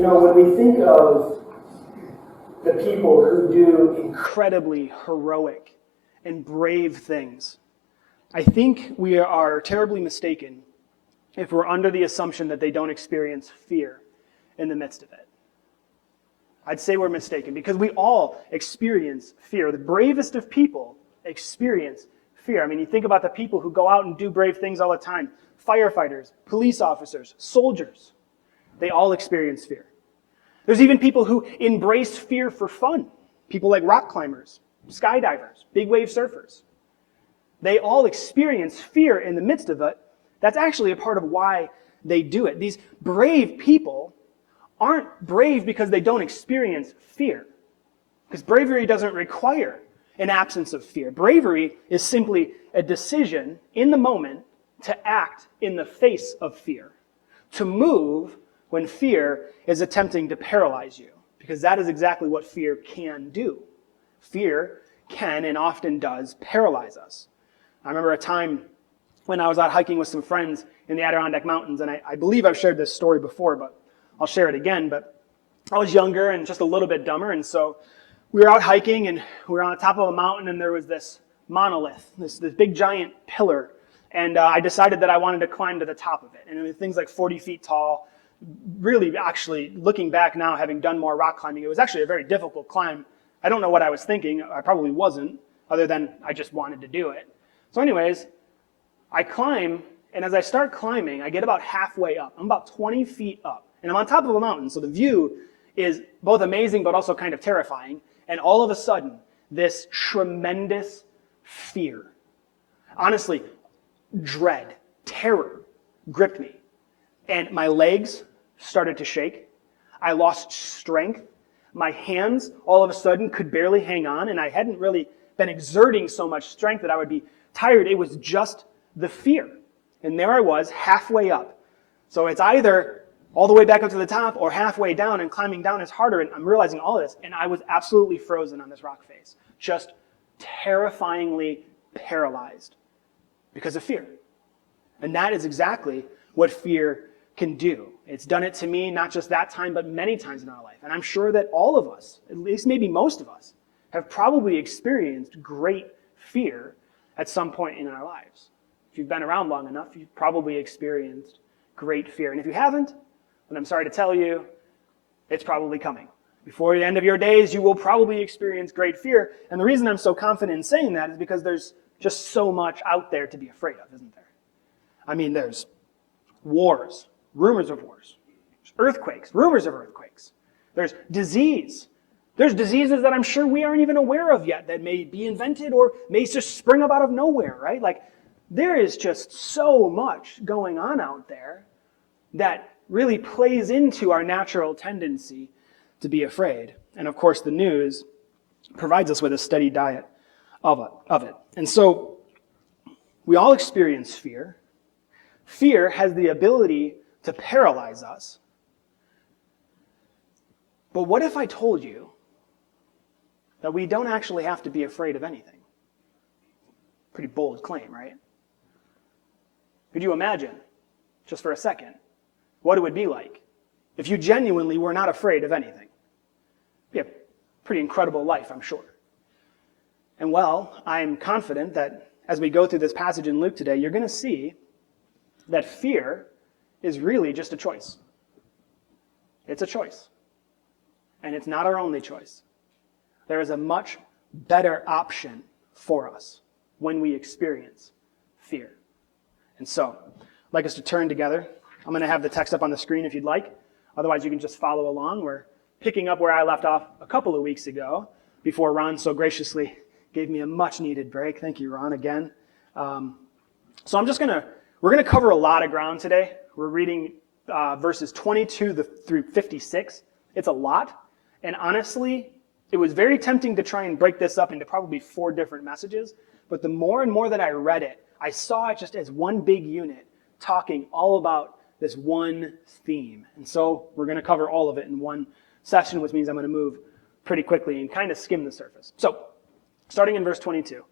When we think of the people who do incredibly heroic and brave things, I think we are terribly mistaken if we're under the assumption that they don't experience fear in the midst of it. I'd say we're mistaken because we all experience fear. The bravest of people experience fear. I mean, you think about the people who go out and do brave things all the time. Firefighters, police officers, soldiers. They all experience fear. There's even people who embrace fear for fun. People like rock climbers, skydivers, big wave surfers. They all experience fear in the midst of it. That's actually a part of why they do it. These brave people aren't brave because they don't experience fear. Because bravery doesn't require an absence of fear. Bravery is simply a decision in the moment to act in the face of fear, to move when fear is attempting to paralyze you, because that is exactly what fear can do. Fear can and often does paralyze us. I remember a time when I was out hiking with some friends in the Adirondack Mountains, and I believe I've shared this story before, but I'll share it again. But I was younger and just a little bit dumber, and so we were out hiking, and we were on the top of a mountain, and there was this monolith, this big giant pillar, and I decided that I wanted to climb to the top of it. And it was things like 40 feet tall. Really, actually, looking back now, having done more rock climbing, it was actually a very difficult climb. I don't know what I was thinking. I probably wasn't, other than I just wanted to do it. So anyways, I climb, and as I start climbing, I get about halfway up. I'm about 20 feet up, and I'm on top of a mountain, so the view is both amazing but also kind of terrifying. And all of a sudden, this tremendous fear, honestly, dread, terror gripped me. And my legs started to shake. I lost strength. My hands, all of a sudden, could barely hang on, and I hadn't really been exerting so much strength that I would be tired. It was just the fear. And there I was, halfway up. So it's either all the way back up to the top or halfway down, and climbing down is harder, and I'm realizing all of this, and I was absolutely frozen on this rock face. Just terrifyingly paralyzed because of fear. And that is exactly what fear can do. It's done it to me, not just that time, but many times in our life. And I'm sure that all of us, at least maybe most of us, have probably experienced great fear at some point in our lives. If you've been around long enough, you've probably experienced great fear. And if you haven't, then I'm sorry to tell you, it's probably coming. Before the end of your days, you will probably experience great fear. And the reason I'm so confident in saying that is because there's just so much out there to be afraid of, isn't there? I mean, there's wars, rumors of wars. There's earthquakes, rumors of earthquakes. There's disease. There's diseases that I'm sure we aren't even aware of yet that may be invented or may just spring up out of nowhere, right? Like, there is just so much going on out there that really plays into our natural tendency to be afraid. And of course, the news provides us with a steady diet of it. And so, we all experience fear. Fear has the ability to paralyze us. But what if I told you that we don't actually have to be afraid of anything? Pretty bold claim, right? Could you imagine, just for a second, what it would be like if you genuinely were not afraid of anything? It'd be a pretty incredible life, I'm sure. And well, I'm confident that as we go through this passage in Luke today, you're going to see that fear is really just a choice. It's a choice. And it's not our only choice. There is a much better option for us when we experience fear. And so, I'd like us to turn together. I'm going to have the text up on the screen if you'd like. Otherwise, you can just follow along. We're picking up where I left off a couple of weeks ago before Ron so graciously gave me a much-needed break. Thank you, Ron, again. So we're going to cover a lot of ground today. We're reading verses 22 through 56. It's a lot. And honestly, it was very tempting to try and break this up into probably 4 different messages. But the more and more that I read it, I saw it just as one big unit talking all about this one theme. And so we're going to cover all of it in one session, which means I'm going to move pretty quickly and kind of skim the surface. So, starting in verse 22.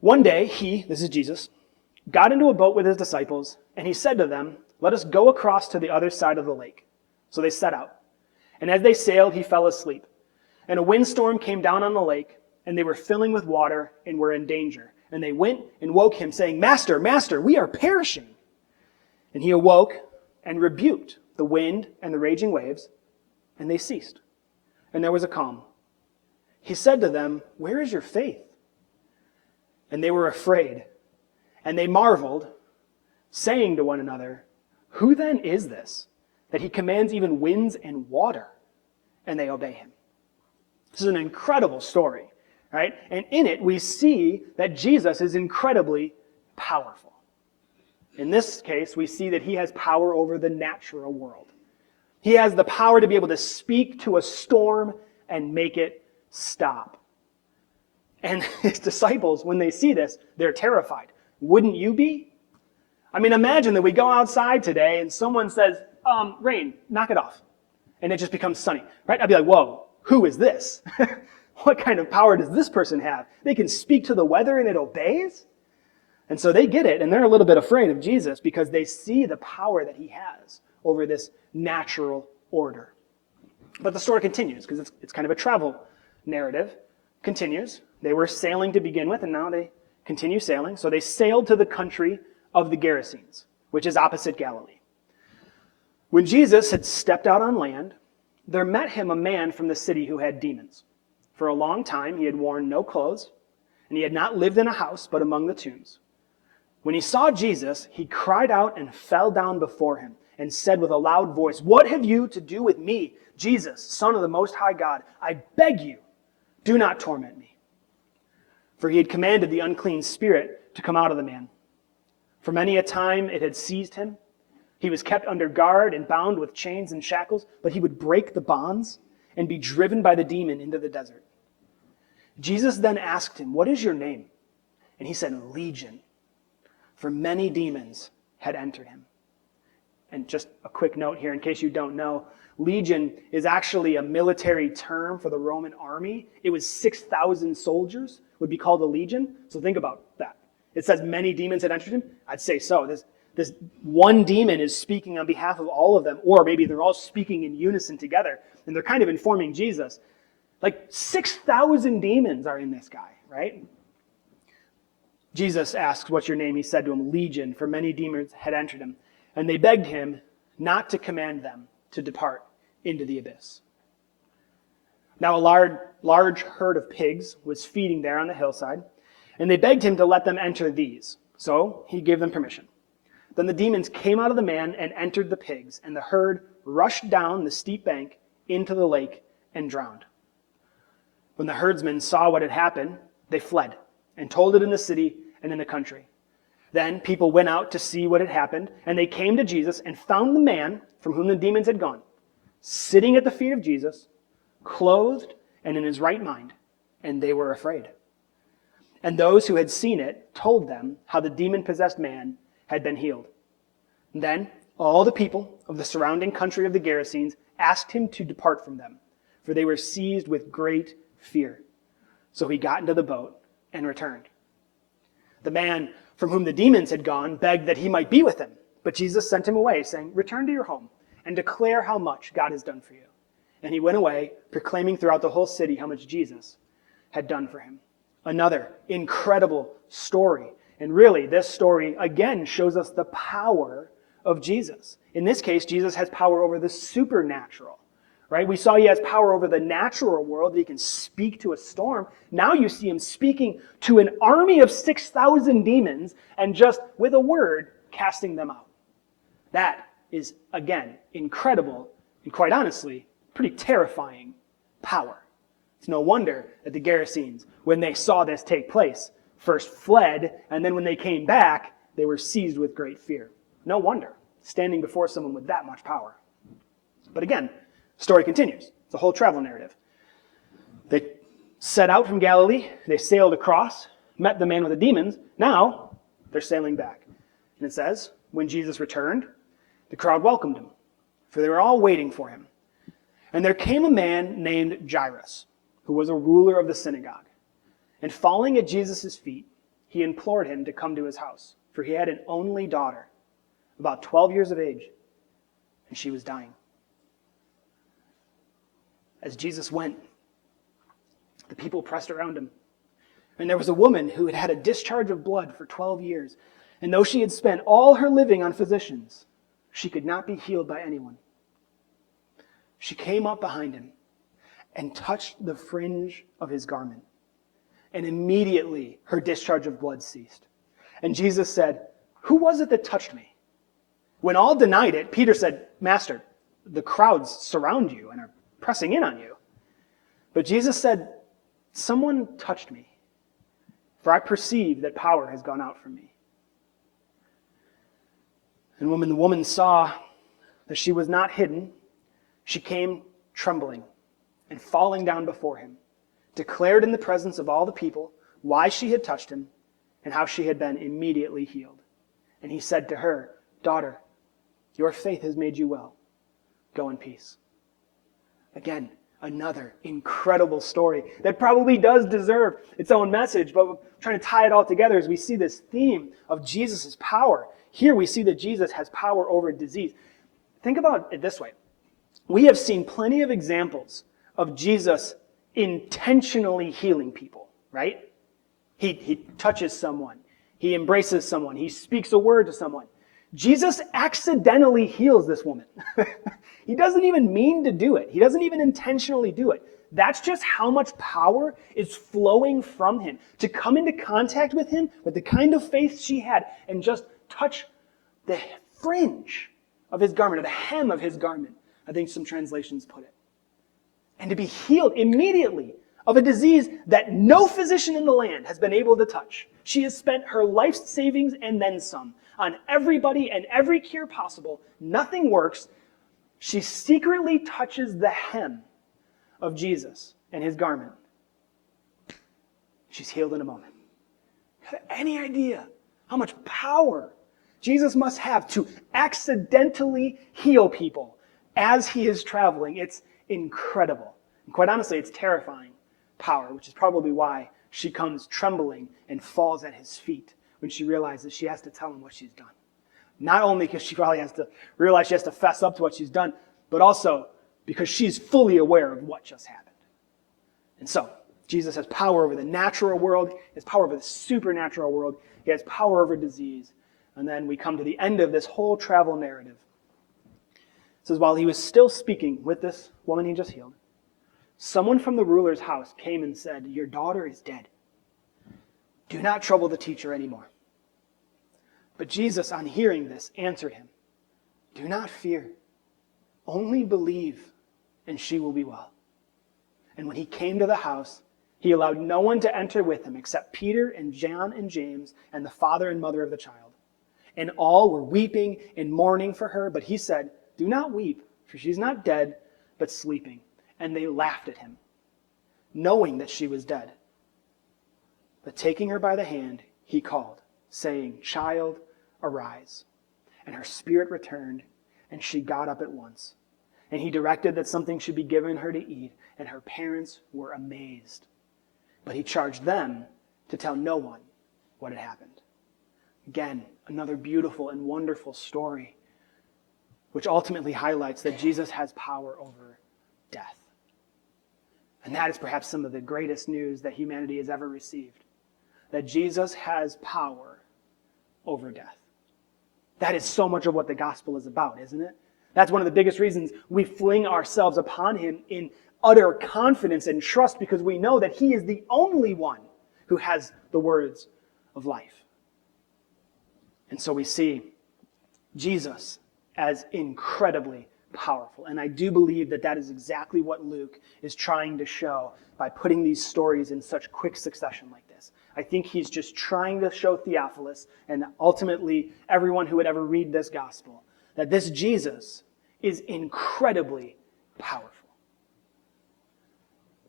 One day, this is Jesus, got into a boat with his disciples, and he said to them, "Let us go across to the other side of the lake." So they set out. And as they sailed, he fell asleep. And a windstorm came down on the lake, and they were filling with water and were in danger. And they went and woke him, saying, Master, Master, we are perishing. And he awoke and rebuked the wind and the raging waves, and they ceased. And there was a calm. He said to them, Where is your faith? And they were afraid, and they marveled, saying to one another, Who then is this, that he commands even winds and water, and they obey him? This is an incredible story, right? And in it, we see that Jesus is incredibly powerful. In this case, we see that he has power over the natural world. He has the power to be able to speak to a storm and make it stop. And his disciples, when they see this, they're terrified. Wouldn't you be? I mean, imagine that we go outside today and someone says, rain, knock it off. And it just becomes sunny, right? I'd be like, whoa, who is this? What kind of power does this person have? They can speak to the weather and it obeys? And so they get it, and they're a little bit afraid of Jesus because they see the power that he has over this natural order. But the story continues because it's kind of a travel narrative. Continues. They were sailing to begin with, and now they continue sailing. So they sailed to the country of the Gerasenes, which is opposite Galilee. When Jesus had stepped out on land, there met him a man from the city who had demons. For a long time he had worn no clothes, and he had not lived in a house but among the tombs. When he saw Jesus, he cried out and fell down before him and said with a loud voice, What have you to do with me, Jesus, Son of the Most High God? I beg you, do not torment me. For he had commanded the unclean spirit to come out of the man. For many a time it had seized him. He was kept under guard and bound with chains and shackles, but he would break the bonds and be driven by the demon into the desert. Jesus then asked him, What is your name? And he said, Legion, for many demons had entered him. And just a quick note here in case you don't know, legion is actually a military term for the Roman army. It was 6,000 soldiers would be called a legion. So think about that. It says many demons had entered him. I'd say so. This one demon is speaking on behalf of all of them, or maybe they're all speaking in unison together, and they're kind of informing Jesus. Like 6,000 demons are in this guy, right? Jesus asks, What's your name? He said to him, Legion, for many demons had entered him. And they begged him not to command them to depart into the abyss. Now a large herd of pigs was feeding there on the hillside, and they begged him to let them enter these. So he gave them permission. Then the demons came out of the man and entered the pigs, and the herd rushed down the steep bank into the lake and drowned. When the herdsmen saw what had happened, they fled and told it in the city and in the country. Then people went out to see what had happened, and they came to Jesus and found the man from whom the demons had gone, sitting at the feet of Jesus, clothed and in his right mind, and they were afraid. And those who had seen it told them how the demon-possessed man had been healed. And then all the people of the surrounding country of the Gerasenes asked him to depart from them, for they were seized with great fear. So he got into the boat and returned. The man from whom the demons had gone begged that he might be with them, but Jesus sent him away, saying, Return to your home and declare how much God has done for you. And he went away, proclaiming throughout the whole city how much Jesus had done for him. Another incredible story. And really, this story, again, shows us the power of Jesus. In this case, Jesus has power over the supernatural, right? We saw he has power over the natural world, that he can speak to a storm. Now you see him speaking to an army of 6,000 demons and just with a word, casting them out. That is, again, incredible and quite honestly, pretty terrifying power. It's no wonder that the Gerasenes, when they saw this take place, first fled, and then when they came back, they were seized with great fear. No wonder, standing before someone with that much power. But again, the story continues. It's a whole travel narrative. They set out from Galilee, they sailed across, met the man with the demons. Now, they're sailing back. And it says, when Jesus returned, the crowd welcomed him, for they were all waiting for him. And there came a man named Jairus, who was a ruler of the synagogue. And falling at Jesus' feet, he implored him to come to his house, for he had an only daughter, about 12 years of age, and she was dying. As Jesus went, the people pressed around him. And there was a woman who had had a discharge of blood for 12 years. And though she had spent all her living on physicians, she could not be healed by anyone. She came up behind him and touched the fringe of his garment. And immediately her discharge of blood ceased. And Jesus said, "Who was it that touched me?" When all denied it, Peter said, "Master, the crowds surround you and are pressing in on you." But Jesus said, "Someone touched me, for I perceive that power has gone out from me." And when the woman saw that she was not hidden, she came trembling and falling down before him, declared in the presence of all the people why she had touched him and how she had been immediately healed. And he said to her, "Daughter, your faith has made you well. Go in peace." Again, another incredible story that probably does deserve its own message, but we're trying to tie it all together as we see this theme of Jesus' power. Here we see that Jesus has power over disease. Think about it this way. We have seen plenty of examples of Jesus intentionally healing people, right? He touches someone. He embraces someone. He speaks a word to someone. Jesus accidentally heals this woman. He doesn't even mean to do it. He doesn't even intentionally do it. That's just how much power is flowing from him. To come into contact with him, with the kind of faith she had, and just touch the fringe of his garment, or the hem of his garment, I think some translations put it. And to be healed immediately of a disease that no physician in the land has been able to touch. She has spent her life savings and then some on everybody and every cure possible. Nothing works. She secretly touches the hem of Jesus and his garment. She's healed in a moment. Have any idea how much power Jesus must have to accidentally heal people as he is traveling? It's incredible. And quite honestly, it's terrifying power, which is probably why she comes trembling and falls at his feet when she realizes she has to tell him what she's done. Not only because she probably has to realize she has to fess up to what she's done, but also because she's fully aware of what just happened. And so, Jesus has power over the natural world. He has power over the supernatural world. He has power over disease. And then we come to the end of this whole travel narrative. It says, while he was still speaking with this woman he just healed, someone from the ruler's house came and said, "Your daughter is dead. Do not trouble the teacher anymore." But Jesus, on hearing this, answered him, "Do not fear. Only believe, and she will be well." And when he came to the house, he allowed no one to enter with him except Peter and John and James and the father and mother of the child. And all were weeping and mourning for her, but he said, "Do not weep, for she's not dead, but sleeping." And they laughed at him, knowing that she was dead. But taking her by the hand, he called, saying, "Child, arise." And her spirit returned, and she got up at once. And he directed that something should be given her to eat, and her parents were amazed. But he charged them to tell no one what had happened. Again, another beautiful and wonderful story, which ultimately highlights that Jesus has power over death. And that is perhaps some of the greatest news that humanity has ever received, that Jesus has power over death. That is so much of what the gospel is about, isn't it? That's one of the biggest reasons we fling ourselves upon him in utter confidence and trust, because we know that he is the only one who has the words of life. And so we see Jesus as incredibly powerful. And I do believe that that is exactly what Luke is trying to show by putting these stories in such quick succession like this. I think he's just trying to show Theophilus, and ultimately everyone who would ever read this gospel, that this Jesus is incredibly powerful.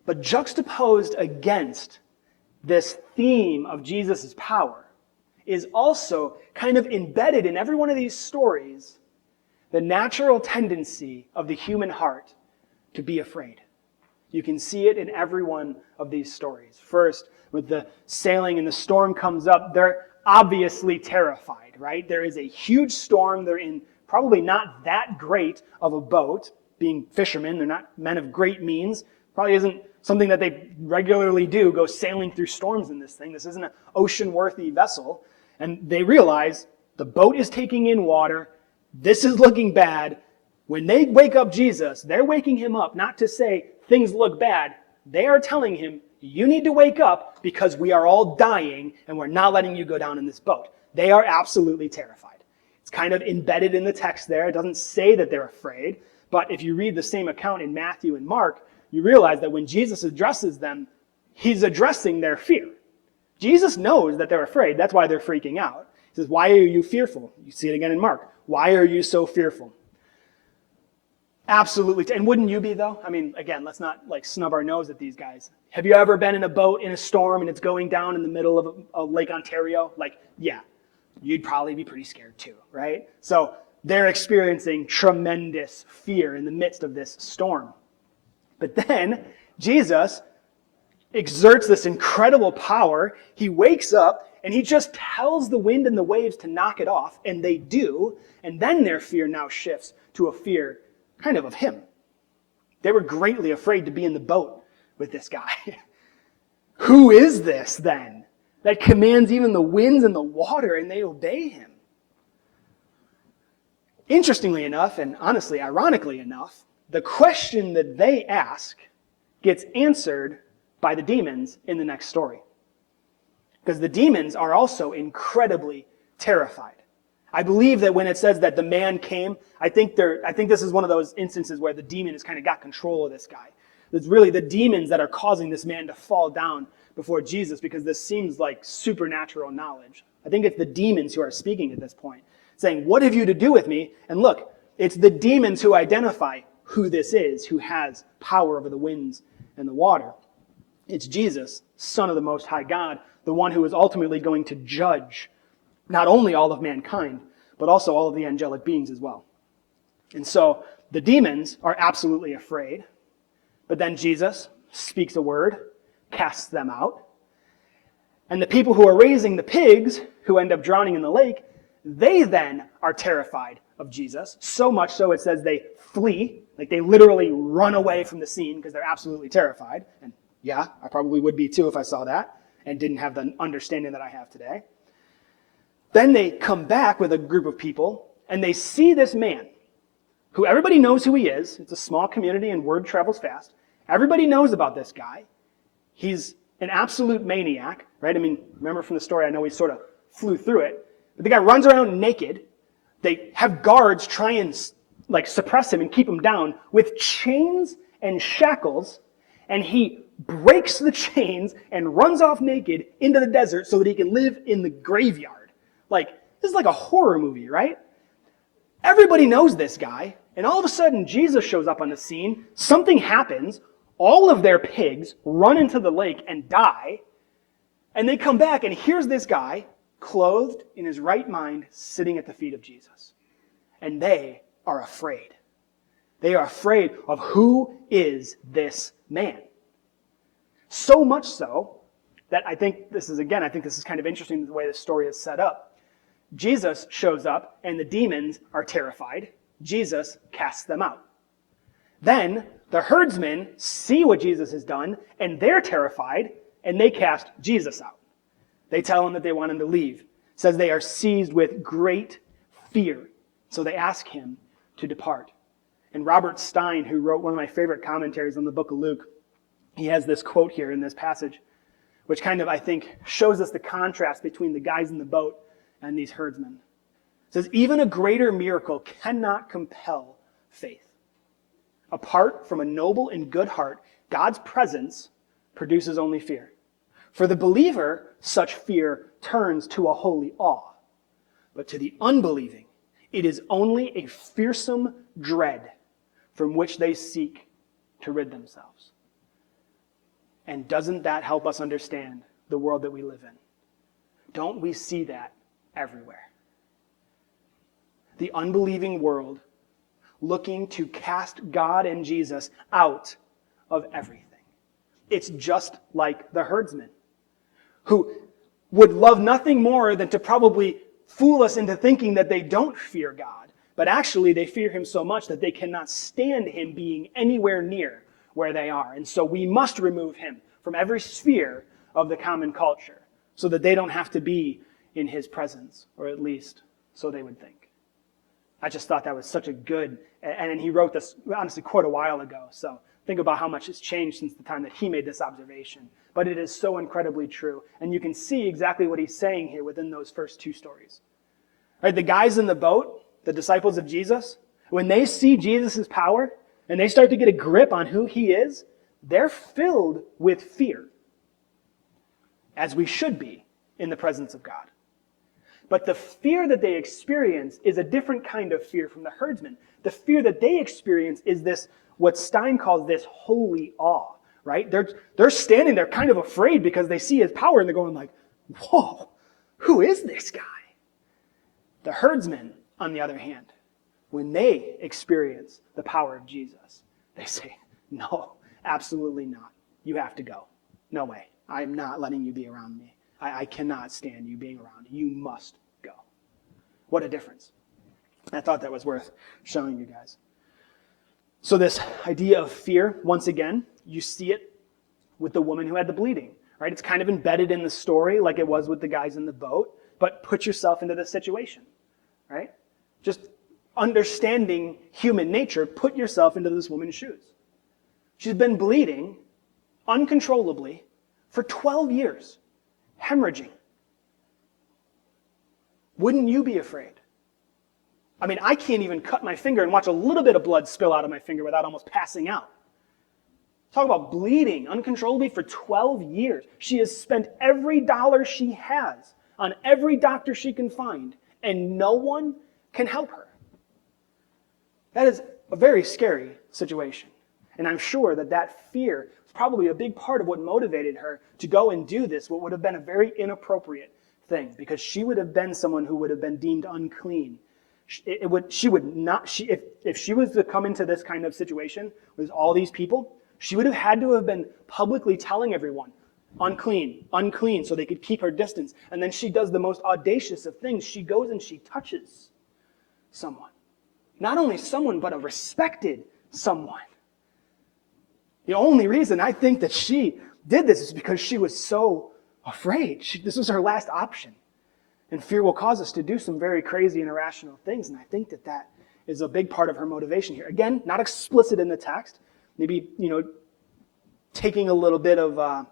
But juxtaposed against this theme of Jesus' power is also kind of embedded in every one of these stories the natural tendency of the human heart to be afraid. You can see it in every one of these stories. First, with the sailing and the storm comes up, they're obviously terrified, right? There is a huge storm. They're in probably not that great of a boat. being fishermen. They're not men of great means. Probably isn't something that they regularly do, go sailing through storms in this thing. This isn't an ocean-worthy vessel. And they realize the boat is taking in water. This is looking bad. When they wake up Jesus, they're waking him up not to say things look bad. They are telling him, you need to wake up because we are all dying and we're not letting you go down in this boat. They are absolutely terrified. It's kind of embedded in the text there. It doesn't say that they're afraid. But if you read the same account in Matthew and Mark, you realize that when Jesus addresses them, he's addressing their fear. Jesus knows that they're afraid. That's why they're freaking out. He says, why are you fearful? You see it again in Mark. Why are you so fearful? Absolutely. And wouldn't you be, though? I mean, again, let's not snub our nose at these guys. Have you ever been in a boat in a storm and it's going down in the middle of a Lake Ontario? Yeah, you'd probably be pretty scared too, right? So they're experiencing tremendous fear in the midst of this storm. But then Jesus exerts this incredible power. He wakes up and he just tells the wind and the waves to knock it off, and they do. And then their fear now shifts to a fear kind of him. They were greatly afraid to be in the boat with this guy. Who is this then that commands even the winds and the water and they obey him? Interestingly enough, and honestly, ironically enough, the question that they ask gets answered by the demons in the next story. Because the demons are also incredibly terrified. I believe that when it says that the man came, I think this is one of those instances where the demon has kind of got control of this guy. It's really the demons that are causing this man to fall down before Jesus, because this seems like supernatural knowledge. I think it's the demons who are speaking at this point, saying, what have you to do with me? And look, it's the demons who identify who this is, who has power over the winds and the water. It's Jesus, Son of the Most High God, the one who is ultimately going to judge not only all of mankind, but also all of the angelic beings as well. And so the demons are absolutely afraid, but then Jesus speaks a word, casts them out. And the people who are raising the pigs, who end up drowning in the lake, they then are terrified of Jesus, so much so it says they flee, like they literally run away from the scene because they're absolutely terrified. And yeah, I probably would be too if I saw that and didn't have the understanding that I have today. Then they come back with a group of people, and they see this man, who everybody knows who he is. It's a small community, and word travels fast. Everybody knows about this guy. He's an absolute maniac, right? I mean, remember from the story, I know he sort of flew through it. But the guy runs around naked. They have guards try and suppress him and keep him down with chains and shackles, and he breaks the chains and runs off naked into the desert so that he can live in the graveyard. This is like a horror movie, right? Everybody knows this guy, and all of a sudden Jesus shows up on the scene. Something happens. All of their pigs run into the lake and die, and they come back, and here's this guy clothed in his right mind sitting at the feet of Jesus. And they are afraid. They are afraid of who is this man. So much so that I think this is kind of interesting the way this story is set up. Jesus shows up and the demons are terrified. Jesus casts them out. Then the herdsmen see what Jesus has done and they're terrified and they cast Jesus out. They tell him that they want him to leave. It says they are seized with great fear. So they ask him to depart. And Robert Stein, who wrote one of my favorite commentaries on the book of Luke, he has this quote here in this passage, which kind of, I think, shows us the contrast between the guys in the boat and these herdsmen. It says, even a greater miracle cannot compel faith. Apart from a noble and good heart, God's presence produces only fear. For the believer, such fear turns to a holy awe. But to the unbelieving, it is only a fearsome dread from which they seek to rid themselves. And doesn't that help us understand the world that we live in? Don't we see that everywhere? The unbelieving world looking to cast God and Jesus out of everything. It's just like the herdsmen, who would love nothing more than to probably fool us into thinking that they don't fear God, But actually, they fear him so much that they cannot stand him being anywhere near where they are. And so we must remove him from every sphere of the common culture so that they don't have to be in his presence, or at least so they would think. I just thought that was such a good, and he wrote this, honestly, quite a while ago. So think about how much has changed since the time that he made this observation. But it is so incredibly true. And you can see exactly what he's saying here within those first two stories. Right, the guys in the boat, the disciples of Jesus, when they see Jesus' power and they start to get a grip on who he is, they're filled with fear, as we should be in the presence of God. But the fear that they experience is a different kind of fear from the herdsmen. The fear that they experience is this, what Stein calls this holy awe, right? They're standing there kind of afraid because they see his power and they're going like, whoa, who is this guy? The herdsmen, on the other hand, when they experience the power of Jesus, they say, no, absolutely not. You have to go. No way. I'm not letting you be around me. I cannot stand you being around. You must go. What a difference. I thought that was worth showing you guys. So this idea of fear, once again, you see it with the woman who had the bleeding, right? It's kind of embedded in the story like it was with the guys in the boat, but put yourself into this situation, right? Just understanding human nature, put yourself into this woman's shoes. She's been bleeding uncontrollably for 12 years. Hemorrhaging. Wouldn't you be afraid? I mean, I can't even cut my finger and watch a little bit of blood spill out of my finger without almost passing out. Talk about bleeding uncontrollably for 12 years. She has spent every dollar she has on every doctor she can find, and no one can help her. That is a very scary situation. And I'm sure that fear was probably a big part of what motivated her to go and do this, what would have been a very inappropriate thing, because she would have been someone who would have been deemed unclean. If she was to come into this kind of situation with all these people, she would have had to have been publicly telling everyone, unclean, unclean, so they could keep her distance. And then she does the most audacious of things. She goes and she touches someone. Not only someone, but a respected someone. The only reason I think that she did this is because she was so afraid. This was her last option. And fear will cause us to do some very crazy and irrational things. And I think that is a big part of her motivation here. Again, not explicit in the text. Maybe, taking a little bit of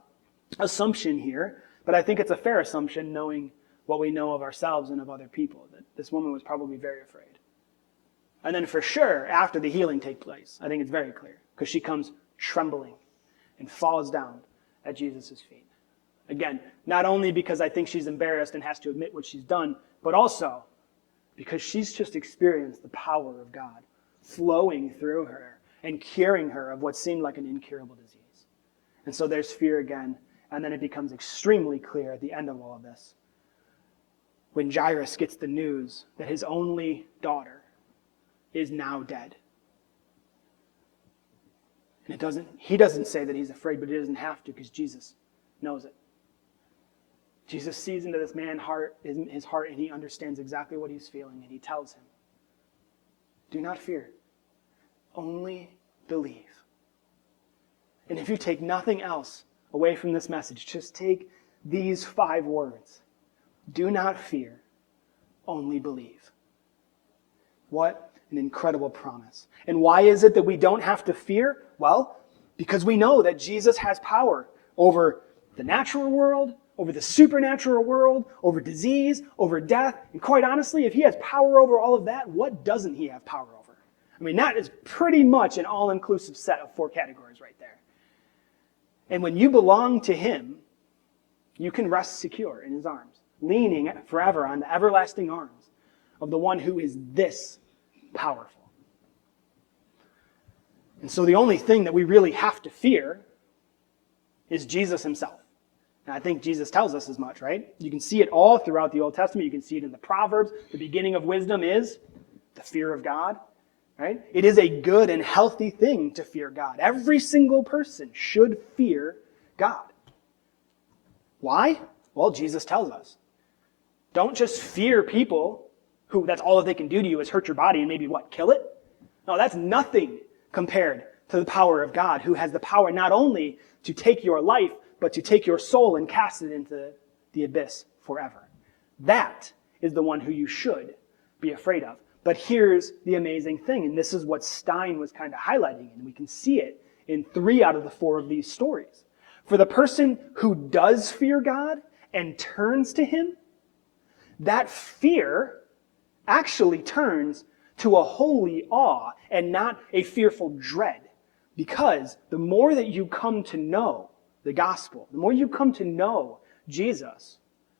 assumption here. But I think it's a fair assumption knowing what we know of ourselves and of other people, that this woman was probably very afraid. And then for sure, after the healing takes place, I think it's very clear, because she comes trembling and falls down at Jesus' feet. Again, not only because I think she's embarrassed and has to admit what she's done, but also because she's just experienced the power of God flowing through her and curing her of what seemed like an incurable disease. And so there's fear again, and then it becomes extremely clear at the end of all of this when Jairus gets the news that his only daughter is now dead. And he doesn't say that he's afraid, but he doesn't have to, because Jesus knows it. Jesus sees into this man's heart, and he understands exactly what he's feeling, and he tells him, do not fear, only believe. And if you take nothing else away from this message, just take these 5 words. Do not fear, only believe. What an incredible promise. And why is it that we don't have to fear? Well, because we know that Jesus has power over the natural world, over the supernatural world, over disease, over death. And quite honestly, if he has power over all of that, what doesn't he have power over? I mean, that is pretty much an all-inclusive set of 4 categories right there. And when you belong to him, you can rest secure in his arms, leaning forever on the everlasting arms of the one who is this powerful. And so the only thing that we really have to fear is Jesus himself. And I think Jesus tells us as much, right? You can see it all throughout the Old Testament. You can see it in the Proverbs. The beginning of wisdom is the fear of God, right? It is a good and healthy thing to fear God. Every single person should fear God. Why? Well, Jesus tells us. Don't just fear people who that's all that they can do to you is hurt your body and maybe what, kill it? No, that's nothing compared to the power of God, who has the power not only to take your life, but to take your soul and cast it into the abyss forever. That is the one who you should be afraid of. But here's the amazing thing, and this is what Stein was kind of highlighting, and we can see it in 3 out of the 4 of these stories. For the person who does fear God and turns to him, that fear actually turns to a holy awe and not a fearful dread. Because the more that you come to know the gospel, the more you come to know Jesus,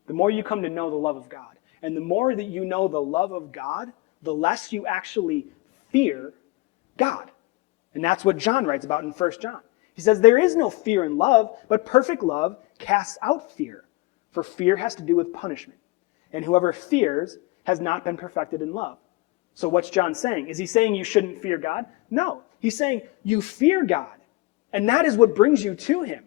the more you come to know the love of God. And the more that you know the love of God, the less you actually fear God. And that's what John writes about in 1 John. He says, there is no fear in love, but perfect love casts out fear. For fear has to do with punishment. And whoever fears has not been perfected in love. So what's John saying? Is he saying you shouldn't fear God? No. He's saying you fear God. And that is what brings you to him.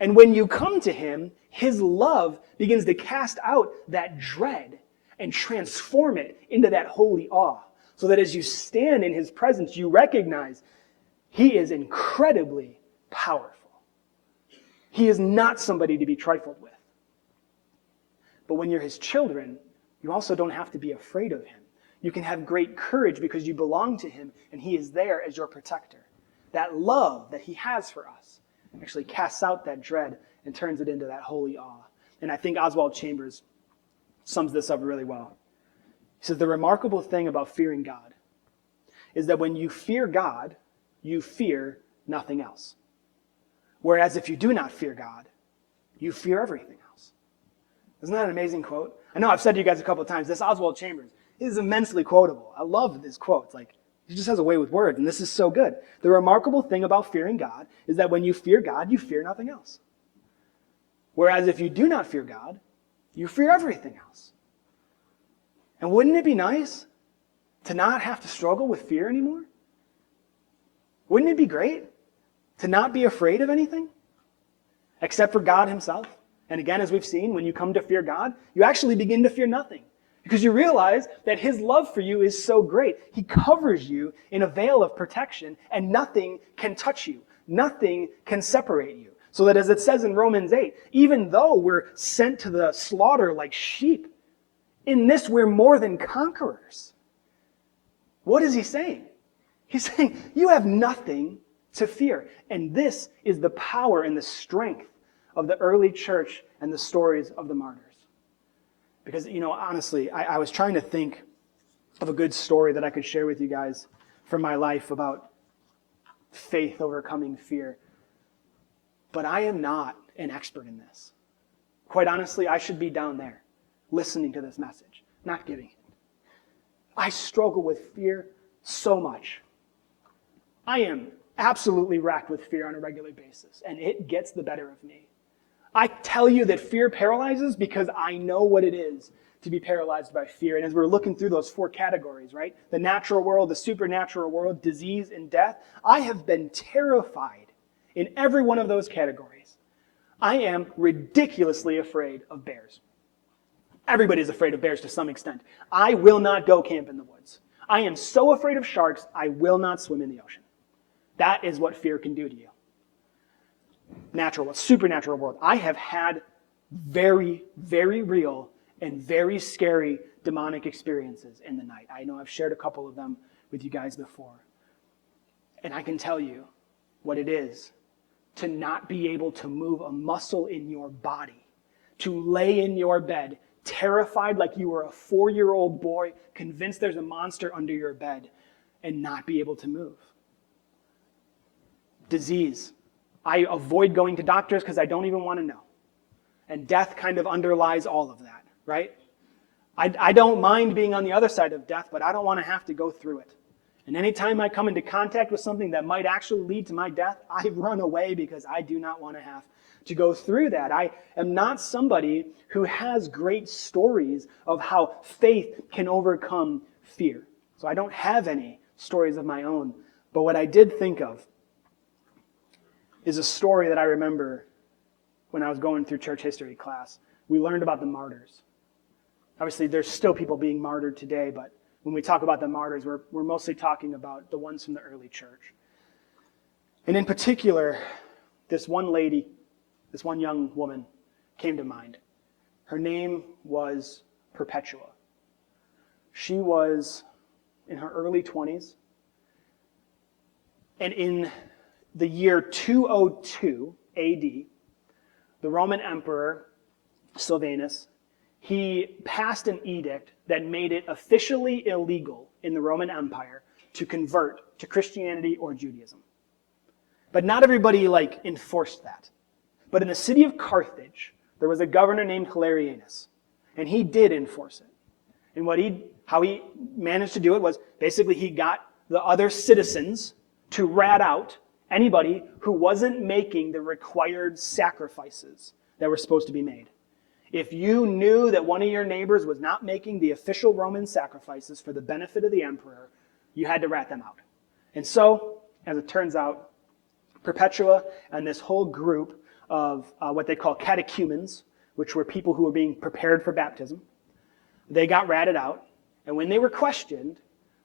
And when you come to him, his love begins to cast out that dread and transform it into that holy awe. So that as you stand in his presence, you recognize he is incredibly powerful. He is not somebody to be trifled with. But when you're his children, you also don't have to be afraid of him. You can have great courage because you belong to him and he is there as your protector. That love that he has for us actually casts out that dread and turns it into that holy awe. And I think Oswald Chambers sums this up really well. He says, the remarkable thing about fearing God is that when you fear God, you fear nothing else. Whereas if you do not fear God, you fear everything else. Isn't that an amazing quote? I know I've said to you guys a couple of times, this Oswald Chambers is immensely quotable. I love this quote. It's like, he just has a way with words, and this is so good. The remarkable thing about fearing God is that when you fear God, you fear nothing else. Whereas if you do not fear God, you fear everything else. And wouldn't it be nice to not have to struggle with fear anymore? Wouldn't it be great to not be afraid of anything except for God himself? And again, as we've seen, when you come to fear God, you actually begin to fear nothing. Because you realize that his love for you is so great. He covers you in a veil of protection, and nothing can touch you. Nothing can separate you. So that as it says in Romans 8, even though we're sent to the slaughter like sheep, in this we're more than conquerors. What is he saying? He's saying, you have nothing to fear. And this is the power and the strength of the early church and the stories of the martyrs. Because, honestly, I was trying to think of a good story that I could share with you guys from my life about faith overcoming fear. But I am not an expert in this. Quite honestly, I should be down there listening to this message, not giving it. I struggle with fear so much. I am absolutely racked with fear on a regular basis, and it gets the better of me. I tell you that fear paralyzes because I know what it is to be paralyzed by fear. And as we're looking through those 4 categories, right? The natural world, the supernatural world, disease, and death. I have been terrified in every one of those categories. I am ridiculously afraid of bears. Everybody's afraid of bears to some extent. I will not go camp in the woods. I am so afraid of sharks, I will not swim in the ocean. That is what fear can do to you. Natural, supernatural world. I have had very, very real and very scary demonic experiences in the night. I know I've shared a couple of them with you guys before. And I can tell you what it is to not be able to move a muscle in your body, to lay in your bed, terrified like you were a 4-year-old boy, convinced there's a monster under your bed, and not be able to move. Disease. I avoid going to doctors because I don't even want to know. And death kind of underlies all of that, right? I don't mind being on the other side of death, but I don't want to have to go through it. And anytime I come into contact with something that might actually lead to my death, I run away because I do not want to have to go through that. I am not somebody who has great stories of how faith can overcome fear. So I don't have any stories of my own. But what I did think of is a story that I remember when I was going through church history class. We learned about the martyrs. Obviously, there's still people being martyred today, but when we talk about the martyrs, we're mostly talking about the ones from the early church. And in particular, this one lady, this one young woman came to mind. Her name was Perpetua. She was in her early 20s. And in the year 202 AD, the Roman Emperor Sylvanus, he passed an edict that made it officially illegal in the Roman Empire to convert to Christianity or Judaism. But not everybody enforced that. But in the city of Carthage, there was a governor named Hilarianus, and he did enforce it. And how he managed to do it was basically he got the other citizens to rat out anybody who wasn't making the required sacrifices that were supposed to be made. If you knew that one of your neighbors was not making the official Roman sacrifices for the benefit of the emperor, you had to rat them out. And so, as it turns out, Perpetua and this whole group of what they call catechumens, which were people who were being prepared for baptism, they got ratted out. And when they were questioned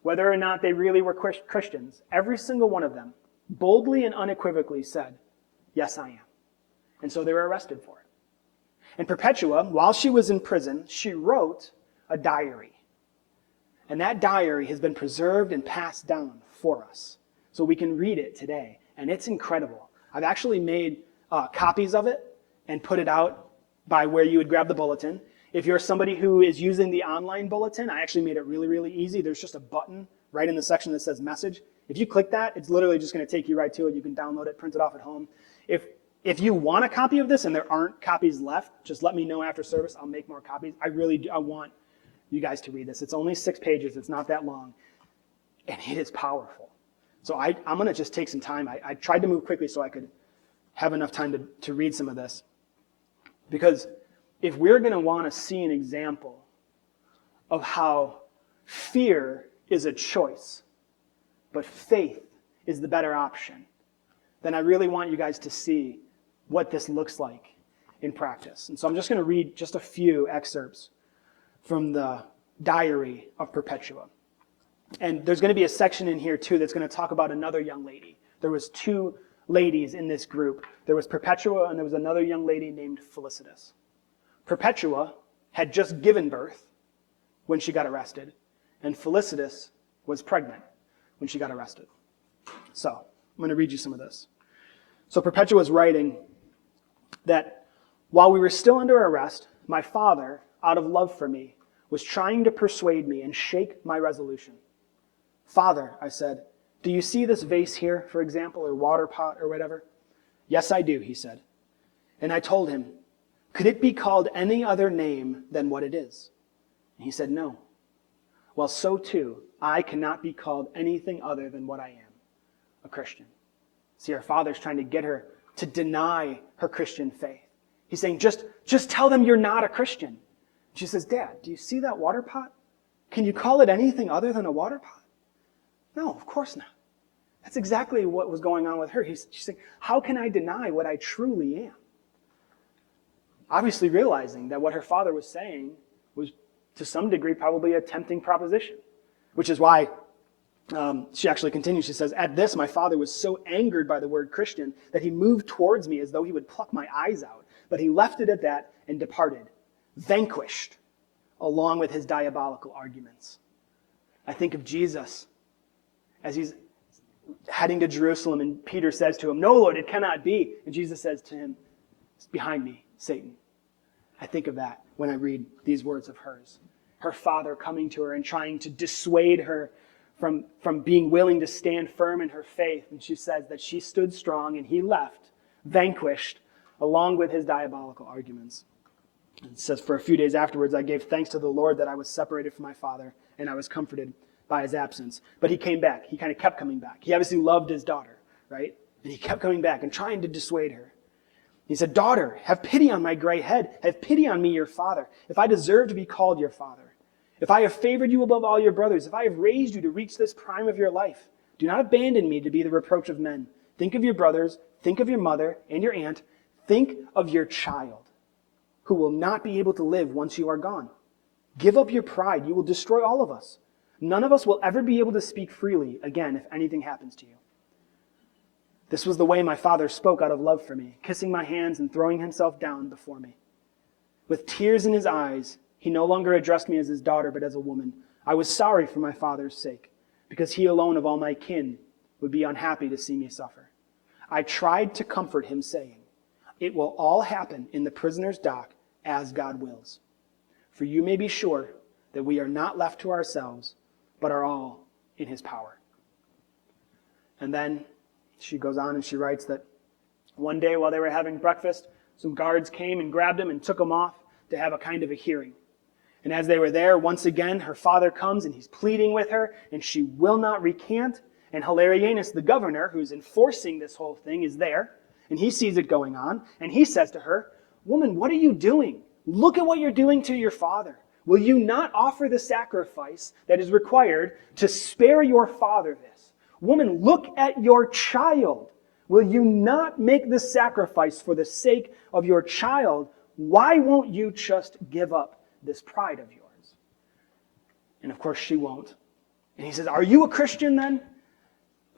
whether or not they really were Christians, every single one of them boldly and unequivocally said, "Yes, I am." And so they were arrested for it. And Perpetua, while she was in prison, she wrote a diary. And that diary has been preserved and passed down for us. So we can read it today. And it's incredible. I've actually made copies of it and put it out by where you would grab the bulletin. If you're somebody who is using the online bulletin, I actually made it really, really easy. There's just a button right in the section that says message. If you click that, it's literally just going to take you right to it. You can download it, print it off at home. If you want a copy of this and there aren't copies left, just let me know after service. I'll make more copies. I want you guys to read this. It's only 6 pages. It's not that long. And it is powerful. So I'm going to just take some time. I tried to move quickly so I could have enough time to read some of this. Because if we're going to want to see an example of how fear is a choice, but faith is the better option, then I really want you guys to see what this looks like in practice. And so I'm just going to read just a few excerpts from the diary of Perpetua. And there's going to be a section in here, too, that's going to talk about another young lady. There was 2 ladies in this group. There was Perpetua, and there was another young lady named Felicitas. Perpetua had just given birth when she got arrested, and Felicitas was pregnant when she got arrested. So I'm going to read you some of this. So Perpetua was writing that while we were still under arrest, my father, out of love for me, was trying to persuade me and shake my resolution. "Father," I said, "do you see this vase here, for example, or water pot or whatever?" "Yes, I do," he said. And I told him, "Could it be called any other name than what it is?" And he said, "No." "Well, so too, I cannot be called anything other than what I am, a Christian." See, our father's trying to get her to deny her Christian faith. He's saying, just tell them you're not a Christian. She says, "Dad, do you see that water pot? Can you call it anything other than a water pot?" No, of course not. That's exactly what was going on with her. She's saying, how can I deny what I truly am? Obviously realizing that what her father was saying was, to some degree, probably a tempting proposition, which is why she actually continues. She says, "At this, my father was so angered by the word Christian that he moved towards me as though he would pluck my eyes out. But he left it at that and departed, vanquished, along with his diabolical arguments." I think of Jesus as he's heading to Jerusalem, and Peter says to him, "No, Lord, it cannot be." And Jesus says to him, "It's behind me, Satan." I think of that when I read these words of hers. Her father coming to her and trying to dissuade her from being willing to stand firm in her faith. And she says that she stood strong and he left, vanquished, along with his diabolical arguments. And it says, "For a few days afterwards, I gave thanks to the Lord that I was separated from my father, and I was comforted by his absence." But he came back. He kind of kept coming back. He obviously loved his daughter, right? And he kept coming back and trying to dissuade her. He said, "Daughter, have pity on my gray head. Have pity on me, your father, if I deserve to be called your father. If I have favored you above all your brothers, if I have raised you to reach this prime of your life, do not abandon me to be the reproach of men. Think of your brothers, think of your mother and your aunt, think of your child, who will not be able to live once you are gone. Give up your pride. You will destroy all of us. None of us will ever be able to speak freely again if anything happens to you. This was the way my father spoke out of love for me, kissing my hands and throwing himself down before me. With tears in his eyes, he no longer addressed me as his daughter, but as a woman. I was sorry for my father's sake, because he alone of all my kin would be unhappy to see me suffer. I tried to comfort him, saying, "It will all happen in the prisoner's dock as God wills. For you may be sure that we are not left to ourselves, but are all in his power." And then she goes on and she writes that one day while they were having breakfast, some guards came and grabbed him and took him off to have a kind of a hearing. And as they were there, once again, her father comes and he's pleading with her, and she will not recant. And Hilarianus, the governor, who's enforcing this whole thing, is there, and he sees it going on, and he says to her, "Woman, what are you doing? Look at what you're doing to your father. Will you not offer the sacrifice that is required to spare your father this? Woman, look at your child. Will you not make the sacrifice for the sake of your child? Why won't you just give up this pride of yours?" And of course she won't. And he says, "Are you a Christian then?"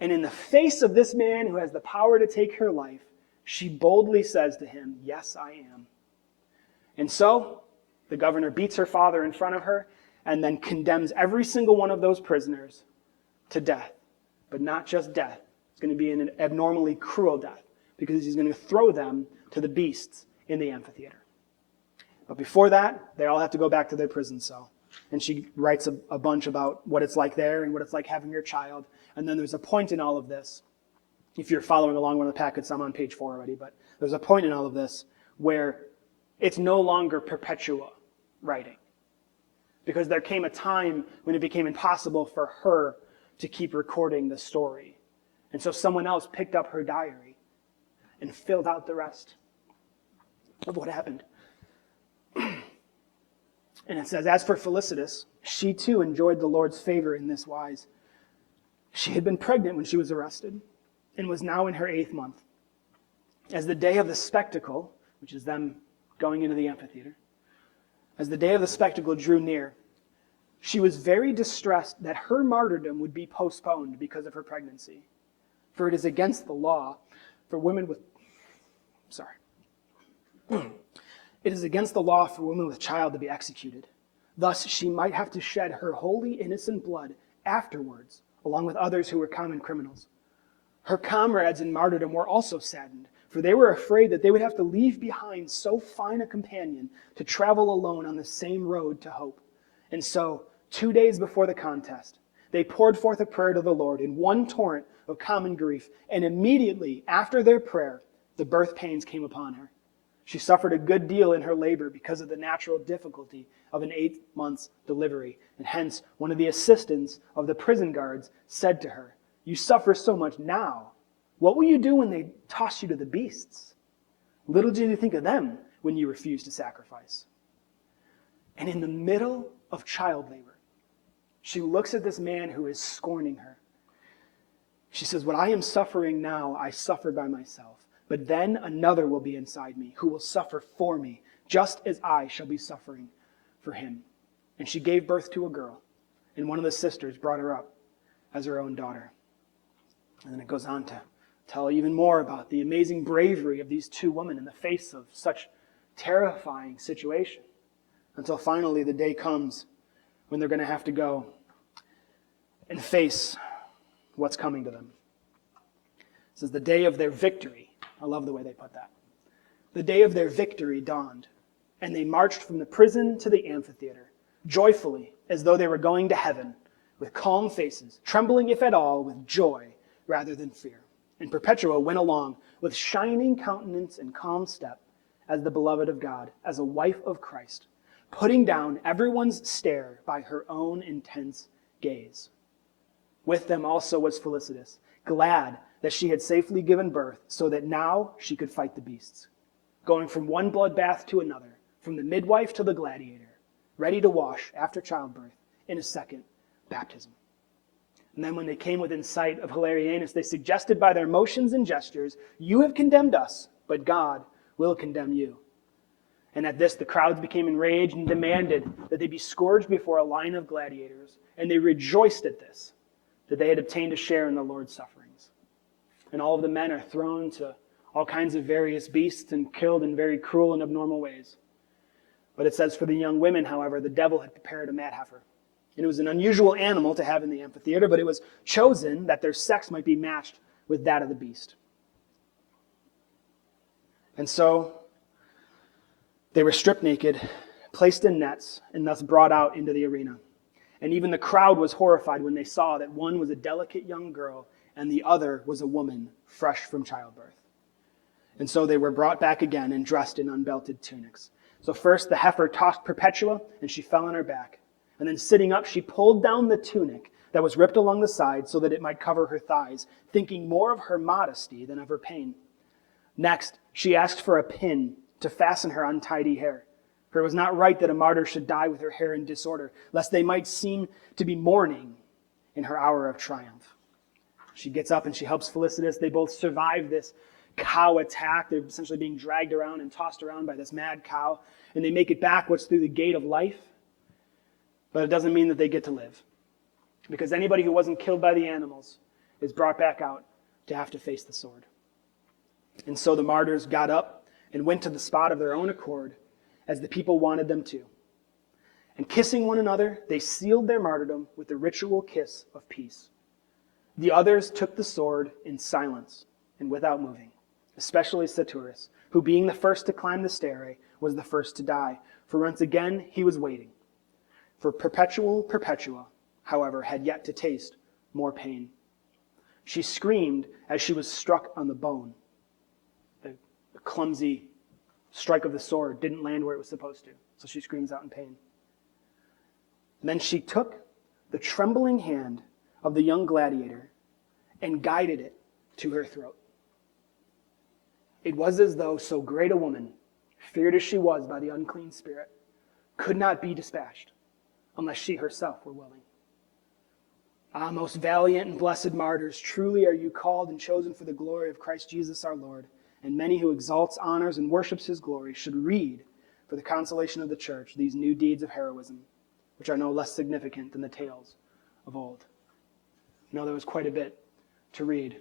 And in the face of this man who has the power to take her life, she boldly says to him, "Yes, I am." And so the governor beats her father in front of her and then condemns every single one of those prisoners to death. But not just death. It's going to be an abnormally cruel death, because he's going to throw them to the beasts in the amphitheater. But before that, they all have to go back to their prison cell. And she writes a bunch about what it's like there and what it's like having your child. And then there's a point in all of this. If you're following along one of the packets, I'm on page 4 already, but there's a point in all of this where it's no longer Perpetua writing. Because there came a time when it became impossible for her to keep recording the story. And so someone else picked up her diary and filled out the rest of what happened. And it says, "As for Felicitas, she too enjoyed the Lord's favor in this wise. She had been pregnant when she was arrested and was now in her 8th month. As the day of the spectacle," which is them going into the amphitheater, "as the day of the spectacle drew near, she was very distressed that her martyrdom would be postponed because of her pregnancy. For it is against the law for women with... It is against the law for women with child to be executed. Thus she might have to shed her wholly innocent blood afterwards, along with others who were common criminals. Her comrades in martyrdom were also saddened, for they were afraid that they would have to leave behind so fine a companion to travel alone on the same road to hope. And so, 2 days before the contest, they poured forth a prayer to the Lord in one torrent of common grief, and immediately after their prayer, the birth pains came upon her. She suffered a good deal in her labor because of the natural difficulty of an 8 months delivery, and hence one of the assistants of the prison guards said to her, 'You suffer so much now. What will you do when they toss you to the beasts? Little did you think of them when you refused to sacrifice.' And in the middle of child labor, she looks at this man who is scorning her. She says, 'What I am suffering now, I suffer by myself. But then another will be inside me who will suffer for me, just as I shall be suffering for him.' And she gave birth to a girl, and one of the sisters brought her up as her own daughter." And then it goes on to tell even more about the amazing bravery of these 2 women in the face of such terrifying situation. Until finally the day comes when they're going to have to go and face what's coming to them. It says the day of their victory. I love the way they put that. The day of their victory dawned, and they marched from the prison to the amphitheater, joyfully, as though they were going to heaven, with calm faces, trembling, if at all, with joy rather than fear. And Perpetua went along with shining countenance and calm step, as the beloved of God, as a wife of Christ, putting down everyone's stare by her own intense gaze. With them also was Felicitas, glad that she had safely given birth, so that now she could fight the beasts, going from one bloodbath to another, from the midwife to the gladiator, ready to wash after childbirth in a second baptism. And then when they came within sight of Hilarianus, they suggested by their motions and gestures, "You have condemned us, but God will condemn you." And at this, the crowds became enraged and demanded that they be scourged before a line of gladiators. And they rejoiced at this, that they had obtained a share in the Lord's sufferings. And all of the men are thrown to all kinds of various beasts and killed in very cruel and abnormal ways. But it says for the young women, however, the devil had prepared a mad heifer. And it was an unusual animal to have in the amphitheater, but it was chosen that their sex might be matched with that of the beast. And so they were stripped naked, placed in nets, and thus brought out into the arena. And even the crowd was horrified when they saw that one was a delicate young girl and the other was a woman fresh from childbirth. And so they were brought back again and dressed in unbelted tunics. So first the heifer tossed Perpetua, and she fell on her back. And then sitting up, she pulled down the tunic that was ripped along the side so that it might cover her thighs, thinking more of her modesty than of her pain. Next, she asked for a pin to fasten her untidy hair. For it was not right that a martyr should die with her hair in disorder, lest they might seem to be mourning in her hour of triumph. She gets up and she helps Felicitas. They both survive this cow attack. They're essentially being dragged around and tossed around by this mad cow. And they make it backwards through the gate of life. But it doesn't mean that they get to live. Because anybody who wasn't killed by the animals is brought back out to have to face the sword. And so the martyrs got up and went to the spot of their own accord as the people wanted them to. And kissing one another, they sealed their martyrdom with the ritual kiss of peace. The others took the sword in silence and without moving, especially Satyrus, who being the first to climb the stairway was the first to die, for once again he was waiting. For Perpetua, however, had yet to taste more pain. She screamed as she was struck on the bone. The clumsy strike of the sword didn't land where it was supposed to, so she screams out in pain. And then she took the trembling hand of the young gladiator and guided it to her throat. It was as though so great a woman, feared as she was by the unclean spirit, could not be dispatched unless she herself were willing. Ah, most valiant and blessed martyrs, truly are you called and chosen for the glory of Christ Jesus our Lord, and many who exalts, honors, and worships his glory should read, for the consolation of the church, these new deeds of heroism, which are no less significant than the tales of old. You know, there was quite a bit to read.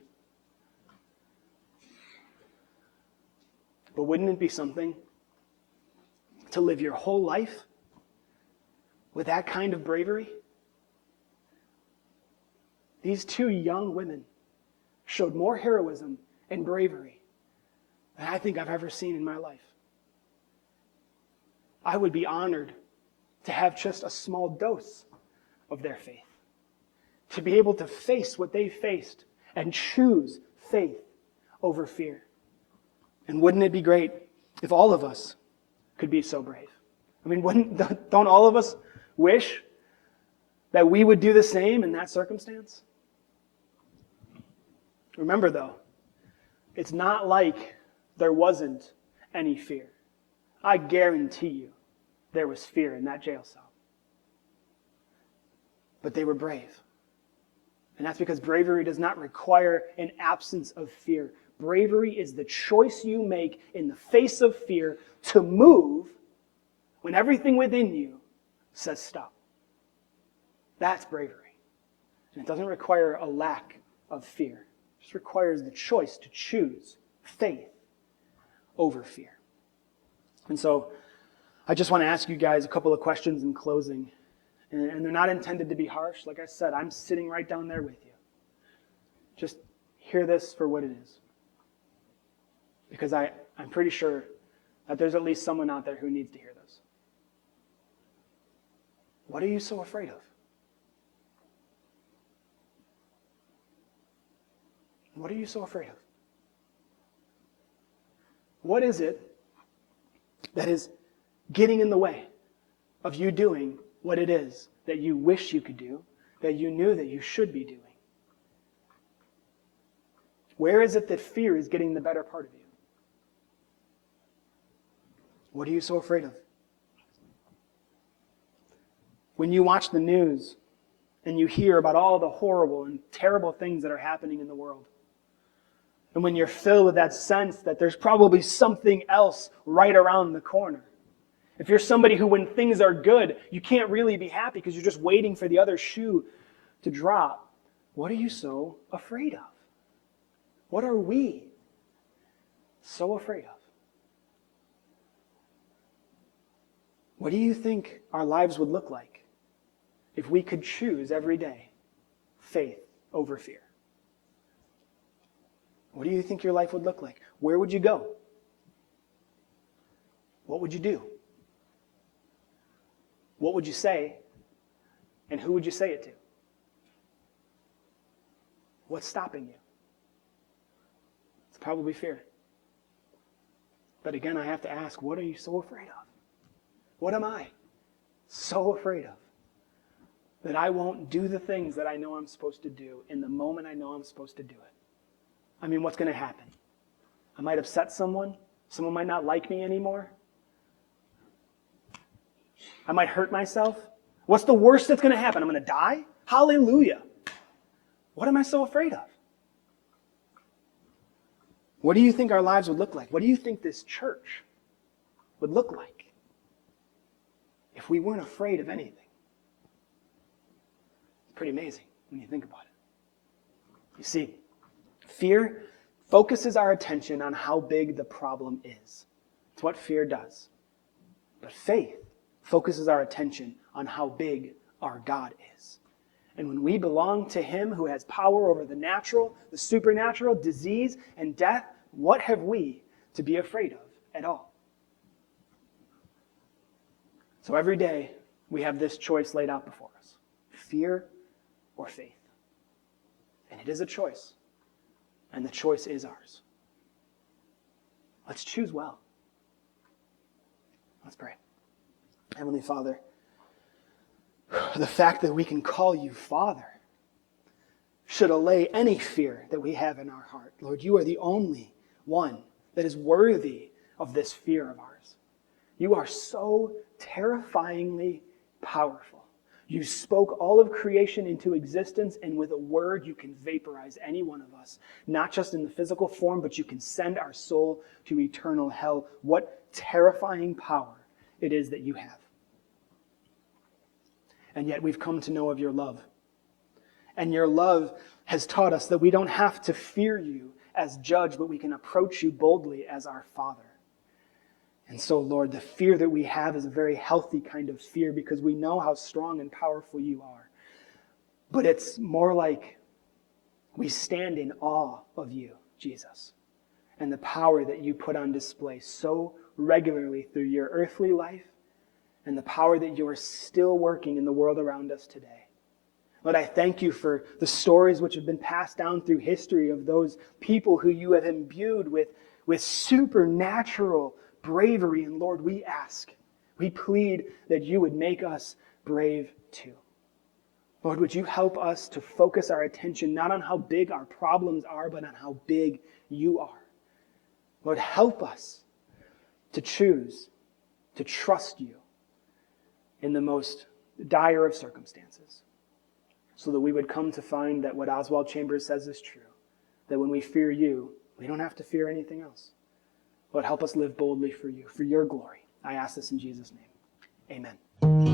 But wouldn't it be something to live your whole life with that kind of bravery? These two young women showed more heroism and bravery than I think I've ever seen in my life. I would be honored to have just a small dose of their faith, to be able to face what they faced and choose faith over fear. And wouldn't it be great if all of us could be so brave? I mean, don't all of us wish that we would do the same in that circumstance? Remember, though, it's not like there wasn't any fear. I guarantee you there was fear in that jail cell. But they were brave. And that's because bravery does not require an absence of fear. Bravery is the choice you make in the face of fear to move when everything within you says stop. That's bravery. And it doesn't require a lack of fear. It just requires the choice to choose faith over fear. And so I just want to ask you guys a couple of questions in closing. And they're not intended to be harsh. Like I said, I'm sitting right down there with you. Just hear this for what it is. Because I'm pretty sure that there's at least someone out there who needs to hear this. What are you so afraid of? What are you so afraid of? What is it that is getting in the way of you doing what it is that you wish you could do, that you knew that you should be doing? Where is it that fear is getting the better part of you? What are you so afraid of? When you watch the news and you hear about all the horrible and terrible things that are happening in the world, and when you're filled with that sense that there's probably something else right around the corner, If you're somebody who, when things are good, you can't really be happy because you're just waiting for the other shoe to drop, what are you so afraid of? What are we so afraid of? What do you think our lives would look like if we could choose every day faith over fear? What do you think your life would look like? Where would you go? What would you do? What would you say? And who would you say it to? What's stopping you? It's probably fear. But again, I have to ask, what are you so afraid of? What am I so afraid of? That I won't do the things that I know I'm supposed to do in the moment I know I'm supposed to do it. I mean, what's going to happen? I might upset someone. Someone might not like me anymore. I might hurt myself. What's the worst that's going to happen? I'm going to die? Hallelujah. What am I so afraid of? What do you think our lives would look like? What do you think this church would look like if we weren't afraid of anything? It's pretty amazing when you think about it. You see, fear focuses our attention on how big the problem is. It's what fear does. But faith focuses our attention on how big our God is. And when we belong to Him who has power over the natural, the supernatural, disease, and death, what have we to be afraid of at all? So every day we have this choice laid out before us: fear or faith. And it is a choice. And the choice is ours. Let's choose well. Let's pray. Heavenly Father, the fact that we can call you Father should allay any fear that we have in our heart. Lord, you are the only one that is worthy of this fear of ours. You are so terrifyingly powerful. You spoke all of creation into existence, and with a word you can vaporize any one of us, not just in the physical form, but you can send our soul to eternal hell. What terrifying power it is that you have. And yet we've come to know of your love. And your love has taught us that we don't have to fear you as judge, but we can approach you boldly as our Father. And so, Lord, the fear that we have is a very healthy kind of fear because we know how strong and powerful you are. But it's more like we stand in awe of you, Jesus, and the power that you put on display so regularly through your earthly life and the power that you are still working in the world around us today. Lord, I thank you for the stories which have been passed down through history of those people who you have imbued with supernatural bravery. And Lord, we ask, we plead that you would make us brave too. Lord, would you help us to focus our attention not on how big our problems are, but on how big you are. Lord, help us to choose to trust you in the most dire of circumstances, so that we would come to find that what Oswald Chambers says is true, that when we fear you, we don't have to fear anything else. Lord, help us live boldly for you, for your glory. I ask this in Jesus' name. Amen.